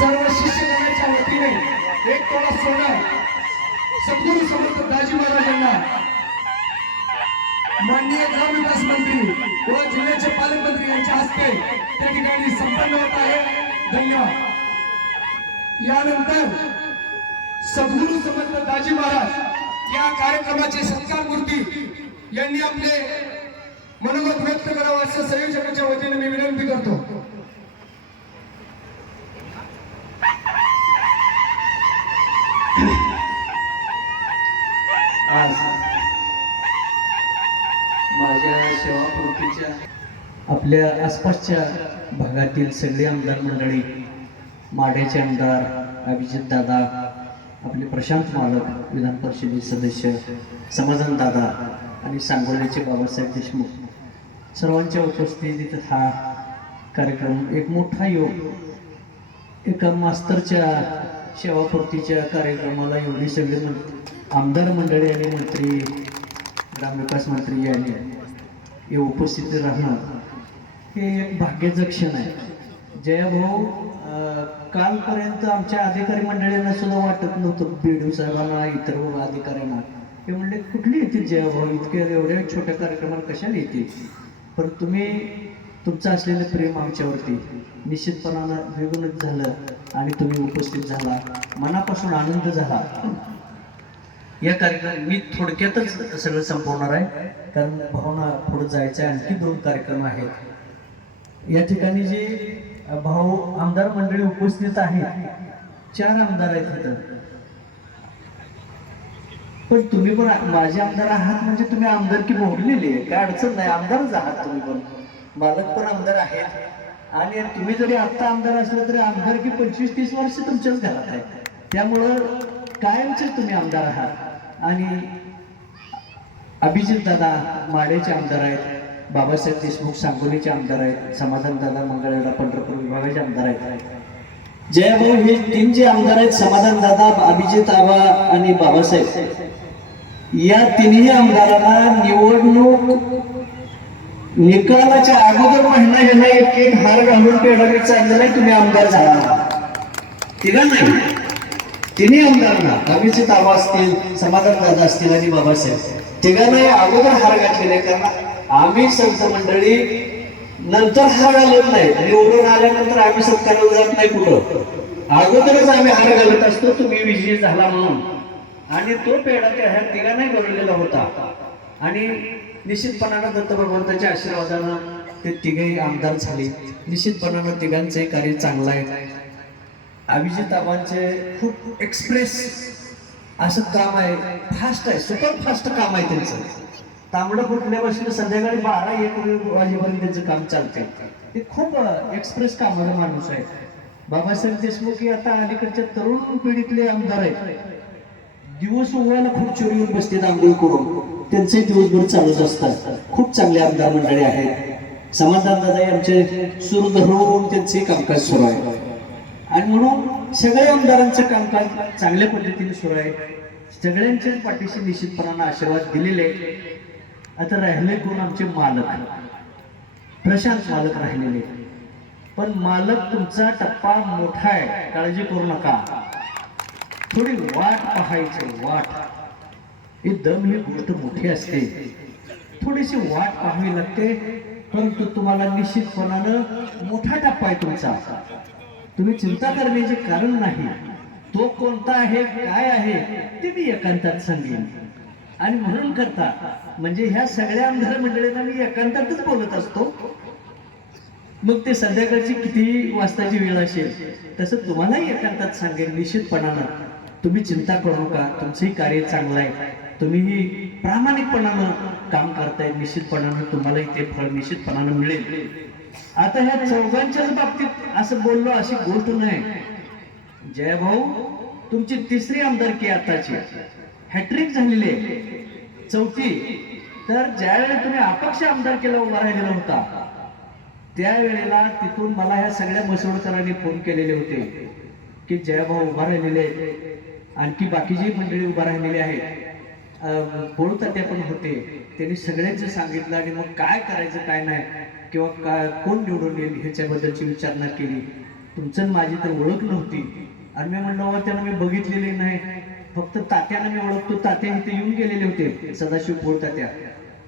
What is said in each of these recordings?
सर्व शिष्यगणाच्या वतीने एक तोळा सोनं सद्गुरू समर्थ दाजी महाराजांना माननीय ग्रामविकास मंत्री व जिल्ह्याचे पालकमंत्री यांच्या हस्ते त्या ठिकाणी संपन्न होत आहे. धन्यवाद. यानंतर सद्गुरू समर्थ दाजी महाराज या कार्यक्रमाचे सत्कार मूर्ती यांनी आपले मनोगत व्यक्त करावं असं संयोजकाच्या वतीने मी विनंती करतो. आज माझ्या सेवापूर्तीच्या आपल्या आसपासच्या भागातील सगळे आमदार मंडळी माड्याचे आमदार अभिजित दादा आपले प्रशांत मालक विधान परिषदेचे सदस्य समाधान दादा आणि सांगोल्याचे बाबासाहेब देशमुख. सर्वांच्या उपस्थितीत हा कार्यक्रम एक मोठा योग एका मास्तरच्या सेवापूर्तीच्या कार्यक्रमाला एवढी सगळे मं- आमदार मंडळी आणि मंत्री ग्रामविकास मंत्री यांनी हे उपस्थित राहणं हे एक भाग्याचं क्षण आहे. जयाभाऊ कालपर्यंत आमच्या अधिकारी मंडळींना सुद्धा वाटत नव्हतं बीडू साहेबांना इतर अधिकाऱ्यांना. हे म्हणले कुठली येतील जयाभाऊ इतक्या एवढ्या छोट्या कार्यक्रमाला कशाला येतील? पण तुम्ही तुमचं असलेलं प्रेम आमच्यावरती निश्चितपणानं द्विगुणित झालं आणि तुम्ही उपस्थित झाला. मनापासून आनंद झाला. या कार्यक्रम मी थोडक्यातच सगळं संपवणार आहे. कारण भावना पुढे जायचं आहे. आणखी दोन कार्यक्रम आहेत. या ठिकाणी जे भाऊ आमदार मंडळी उपस्थित आहेत. चार आमदार आहेत तिथं पण तुम्ही पण माझे आमदार आहात म्हणजे तुम्ही आमदारकी मोडलेली आहे. काय अडचण नाही. आमदारच आहात तुम्ही पण. बालक पण आमदार आहेत. आणि तुम्ही जरी आत्ता आमदार असलं तरी आमदार की पंचवीस तीस वर्ष तुमच्याच घरात आहे त्यामुळं कायमचे तुम्ही आमदार आहात. आणि अभिजित दादा माडेचे आमदार आहेत. बाबासाहेब देशमुख सांगोलीचे आमदार आहेत. समाधान दादा मंगळवेला पंढरपूर विभागाचे आमदार आहेत. जयभाऊ हे तीन जे आमदार आहेत समाधान दादा अभिजित आबा आणि बाबासाहेब. या तिन्ही आमदारांना निवडणूक निकालाच्या अगोदर महिना ह्यांना एक एक हार घालून पेढा चाललं नाही तुम्ही आमदार झाला. तिला नाही. तिन्ही आमदारांना अभिजित आबा असतील समाधान दादा असतील आणि बाबासाहेब. तिघांना अगोदर हार घातलेले आहे कारण आम्ही संत मंडळी नंतर हार घालत नाही. निवडून आल्यानंतर आम्ही सत्काराला जात नाही कुठं. अगोदरच आम्ही हार घालत असतो तुम्ही विजयी झाला म्हणून. आणि तो पेढा त्या ह्या तिघांनाही घडलेला होता. आणि निश्चितपणानं दत्त भगवंताच्या आशीर्वादानं ते तिघेही आमदार झाले. निश्चितपणानं तिघांचंही कार्य चांगलं आहे. अभिजित आबांचे खूप एक्सप्रेस असं काम आहे. फास्ट आहे सुपर फास्ट काम आहे त्यांचं. तांबडं फुटल्यापासून संध्याकाळी बारा एक वाजेपर्यंत त्यांचं काम चालते ते खूप एक्सप्रेस कामाचा माणूस आहे. बाबासाहेब देशमुख हे आता अलीकडच्या तरुण पिढीतले आमदार आहेत. दिवस उगवायला खूप चोरीवर बसते आंघोळ करून. त्यांचे दिवसभर चालूच असतात खूप चांगले आमदार मंडळी आहेत. समाधान दादा यांचे सुरू धरून त्यांचे कामकाज सुरू आहे. आणि म्हणून सगळ्या आमदारांचं कामकाज चांगल्या पद्धतीने सुरू आहे. सगळ्यांच्या पाठीशी निश्चितपणानं आशीर्वाद दिलेले आहे. आता राहिले कोण? आमचे मालक. प्रशांत मालक राहिलेले पण मालक तुमचा टप्पा मोठा आहे. काळजी करू नका. थोडी वाट पाहायची वाट. ही दम ही गोष्ट मोठी असते. थोडीशी वाट पाहावी लागते परंतु तुम्हाला निश्चितपणानं मोठा टप्पा आहे तुमचा. तुम्ही चिंता करण्याचे कारण नाही. तो कोणता आहे काय आहे ते मी एकांतात सांगेन. आणि म्हणून करता म्हणजे ह्या सगळ्या आमदार मंडळींना मी एकांतातच बोलत असतो. मग ते संध्याकाळची किती वाजताची वेळ असेल तसं तुम्हालाही एकांतात सांगेन निश्चितपणानं. तुम्ही चिंता करू नका तुमचंही कार्य चांगलं आहे. तुम्हीही प्रामाणिकपणानं काम करताय निश्चितपणानं तुम्हालाही ते फळ निश्चितपणानं मिळेल. आता ह्या चौघांच्याच बाबतीत असं बोललो अशी गोष्ट नाही जय भाऊ तुमची तिसरी आमदारकी आताची. हॅट्रिक झालेली आहे. चौथी तर ज्यावेळेला तुम्ही अपक्ष आमदारकीला उभा राहिलेला होता त्यावेळेला तिथून मला ह्या सगळ्या मसवडकरांनी फोन केलेले होते की जयभाऊ उभा राहिलेले आहेत. आणखी बाकीची मंडळी उभा राहिलेली आहेत. बोलतात्या पण होते. त्यांनी सगळ्यांचं सांगितलं आणि मग काय करायचं काय नाही किंवा का कोण निवडून येईल ह्याच्याबद्दलची विचारणा केली. तुमचं माझी तर ओळख नव्हती. आणि मी म्हणलं त्यांना मी बघितलेली नाही. फक्त तात्यानं मी ओळखतो. तात्या इथे येऊन गेलेले होते सदाशिव पोळ तात्या.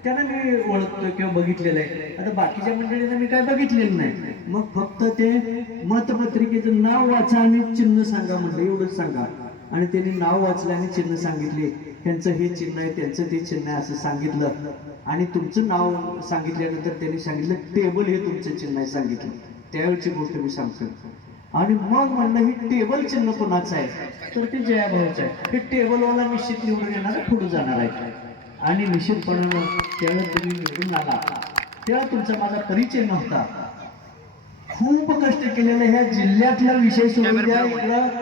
त्यांना मी ओळखतो किंवा बघितलेलं आहे. आता बाकीच्या मंडळींना मी काय बघितलेलं नाही. मग फक्त ते मतपत्रिकेचं नाव वाचा आणि चिन्ह सांगा म्हणलं एवढंच सांगा. आणि त्यांनी नाव वाचलं आणि चिन्ह सांगितले. त्यांचं हे चिन्ह आहे त्यांचं ते चिन्ह आहे असं सांगितलं. आणि तुमचं नाव सांगितल्यानंतर त्यांनी सांगितलं टेबल हे तुमचं चिन्ह आहे सांगितलं. त्यावेळची गोष्ट मी सांगतो. आणि मग म्हणलं हे टेबल चिन्ह कोणाचं आहे? तर ते जयाभाऊचं आहे. हे टेबलवाला निश्चित निवडून येणार पुढे जाणार आहे. आणि निश्चितपणानं त्यावेळेस तुम्ही निवडून आला. तेव्हा तुमचा माझा परिचय नव्हता. खूप कष्ट केलेले ह्या जिल्ह्यातला विषय सोडून द्या इकडं.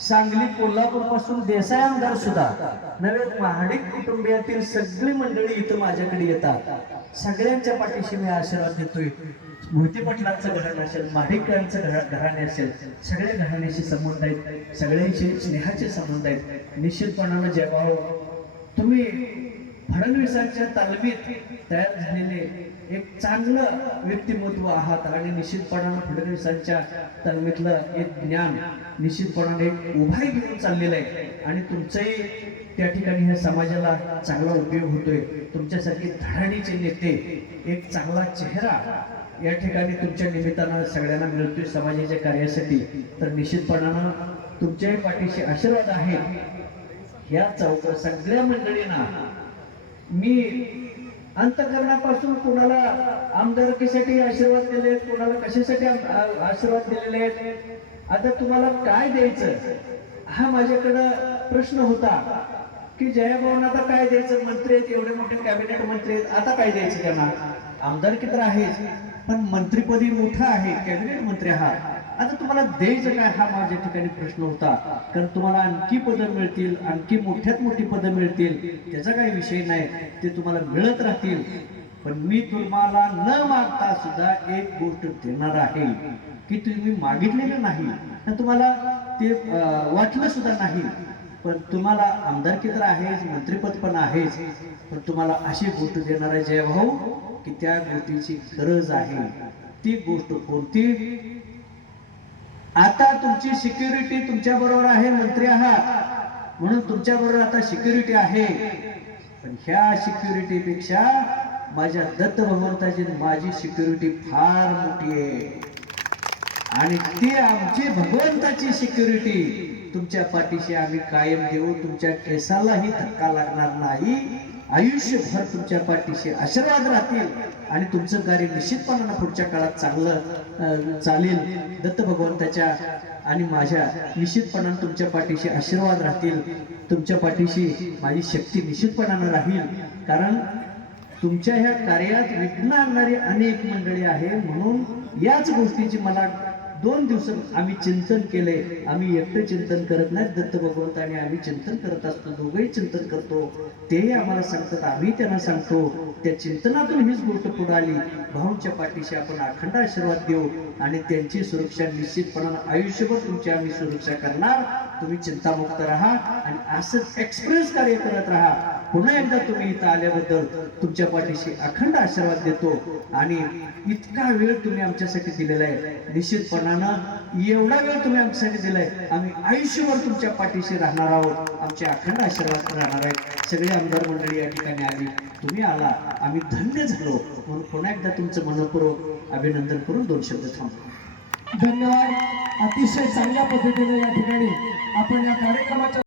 सांगली कोल्हापूरपासून देसाई आमदार सुद्धा. नव्हे महाडिक कुटुंबियातील सगळी मंडळी इथं माझ्याकडे येतात. सगळ्यांच्या पाठीशी मी आशीर्वाद देतोय. मोहिते पाटलांचं घराणं असेल महाडिकांचं घरा- घराणे असेल सगळ्या घराण्याशी संबंध आहेत सगळ्यांशी स्नेहाचे संबंध आहेत. निश्चितपणानं जेव्हा तुम्ही फडणवीसांच्या तालमीत तयार झालेले एक चांगलं व्यक्तिमत्व आहात आणि निश्चितपणानं फडणवीसांच्या तालमीतलं एक ज्ञान निश्चितपणाने एक उभाही घेऊन चाललेलं आहे. आणि तुमचंही त्या ठिकाणी ह्या समाजाला चांगला उपयोग होतोय. तुमच्यासारखे धडाणीचे नेते एक चांगला चेहरा या ठिकाणी तुमच्या निमित्तानं सगळ्यांना मिळतोय समाजाच्या कार्यासाठी. तर निश्चितपणानं तुमच्याही पाठीशी आशीर्वाद आहे. या चौक सगळ्या मंडळींना मी अंतकरणापासून कोणाला आमदारकीसाठी आशीर्वाद दिले कोणाला कशासाठी आशीर्वाद दिलेले आहेत? आता तुम्हाला काय द्यायचं? हा माझ्याकडं प्रश्न होता की जयाभाऊन आता काय द्यायचं? मंत्री आहेत एवढे मोठे कॅबिनेट मंत्री आहेत आता काय द्यायचं त्यांना? आमदारकी तर आहेच पण मंत्रीपदी मोठा आहे कॅबिनेट मंत्री हा. आता तुम्हाला द्यायचं काय? हा माझ्या ठिकाणी प्रश्न होता. कारण तुम्हाला आणखी पदं मिळतील आणखी मोठ्यात मोठी पदं मिळतील. त्याचा काही विषय नाही. ते तुम्हाला मिळत राहतील. पण मी तुम्हाला न मागता सुद्धा एक गोष्ट देणार आहे. की तुम्ही मागितलेलं नाही. आणि तुम्हाला ते वाटलं सुद्धा नाही. पण तुम्हाला आमदारकी तर आहेच मंत्रिपद पण आहेच. पण तुम्हाला अशी गोष्ट देणार आहे जयभाऊ की त्या गोष्टीची गरज आहे. ती गोष्ट कोणती? आता तुमची सिक्युरिटी तुमच्या बरोबर आहे मंत्री आहात. म्हणून तुमच्या बरोबर आता सिक्युरिटी आहे. पण ह्या सिक्युरिटी पेक्षा माझ्या दत्त भगवंताची माझी सिक्युरिटी फार मोठी आहे. आणि ती आमची भगवंताची सिक्युरिटी तुमच्या पाठीशी आम्ही कायम देऊ तुमच्या केसालाही धक्का लागणार नाही. आयुष्यभर तुमच्या पाठीशी आशीर्वाद राहतील. आणि तुमचं कार्य निश्चितपणानं पुढच्या काळात चांगलं चालेल. दत्त भगवंताच्या आणि माझ्या निश्चितपणानं तुमच्या पाठीशी आशीर्वाद राहतील. तुमच्या पाठीशी माझी शक्ती निश्चितपणानं राहील. कारण तुमच्या ह्या कार्यात विघ्न आणणारी अनेक मंडळी आहे. म्हणून याच गोष्टीची मला दोन दिवस आम्ही चिंतन केले. आम्ही एकटं चिंतन करत नाही दत्त भगवंत आणि आम्ही चिंतन करत असतो दोघंही चिंतन करतो. तेही आम्हाला सांगतात आम्ही त्यांना सांगतो. त्या चिंतनातून हीच गोष्ट पुढे आली. भाऊंच्या पाठीशी आपण अखंड आशीर्वाद देऊ आणि त्यांची सुरक्षा निश्चितपणानं आयुष्यभर तुमची आम्ही सुरक्षा करणार. तुम्ही चिंतामुक्त राहा आणि असंच एक्सप्रेस कार्य करत राहा. पुन्हा एकदा तुम्ही इथं आल्याबद्दल तुमच्या पाठीशी अखंड आशीर्वाद देतो. आणि इतका वेळ तुम्ही आमच्यासाठी दिलेला आहे. निश्चितपणानं एवढा वेळ तुम्ही आमच्यासाठी दिलाय. आम्ही आयुष्यभर तुमच्या पाठीशी राहणार आहोत. आमचे अखंड आशीर्वाद राहणार आहेत. सगळे आमदार मंडळी या ठिकाणी आली. तुम्ही आला. आम्ही धन्य झालो. म्हणून पुन्हा एकदा तुमचं मनपूर्वक अभिनंदन करून दोन शब्द थांबतो धन्यवाद. अतिशय चांगल्या पद्धतीने या ठिकाणी आपण या कार्यक्रमाच्या